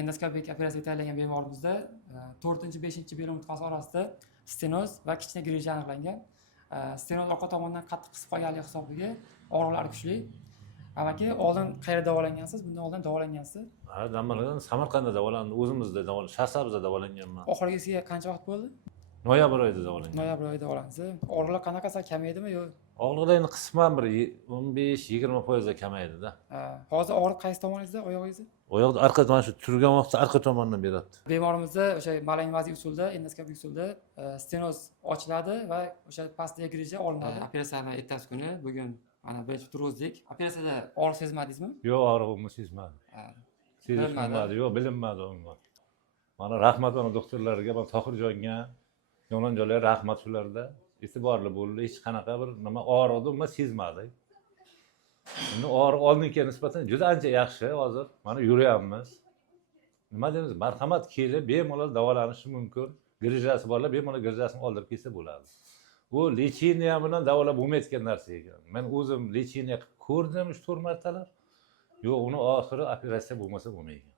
Endoskopik operatsiyaga tayinlangan bemorimizda 4-5 bel umurtqasi orasida stenoz va kichkina grija aniqlangan. Stenoz orqa tomondan qattiq qisib qolganligi hisobiga og'riqlari kuchli. Amaki, oldin qayerda davolangansiz? Bundan oldin davolangansiz? Ha, Dambalig'dan Samarqandda davolandim, o'zimizda davolandim, Shahsabzda davolanganman. Oxirgisiga qancha vaqt bo'ldi? Noyabr oyida davolangan. Noyabr oyida davolandingiz. Og'riqlar qanaqa kamaydimi yo? Og'riqlar endi qisman bir 15-20% kamaydi-da. Hozir og'riq qaysi tomoningizda, oyog'ingizda? Oyoqda orqa tomon shu turgan vaqtda orqa tomondan beryapti. Bemorimizda o'sha malanvaziy usulda, endoskopik usulda stenoz ochiladi va o'sha pastdagi grija olinadi. Operatsiyani ertasi kuni bugun mana birinchi turg'izdik. Operatsiyada og'riq sezmadingizmi? Yo'q, og'rig'imni sezmadim. Sezilmadi, yo'q, bilinmadi umuman. Mana rahmat mana doktorlarga, mana Tohirjonga, yononjolar rahmat shularda. E'tiborli bo'ldi, hech qanaqa bir nima og'riqni umuman sezmadik. Endi og'riq oldingiga nisbatan juda ancha yaxshi hozir. Mana yuryapmiz. Nima deymiz? Marhamat kelib, bemalol davolanishi mumkin. Grijasi borlar bemalol grijasini oldirib kelsa bo'ladi. Bu lecheniya bilan davolab bo'lmaydigan narsa ekan. Men o'zim lecheniya qilib ko'rdim 3-4 martalar. Yo'q, uni oxiri operatsiya bo'lmasa bo'lmaydi.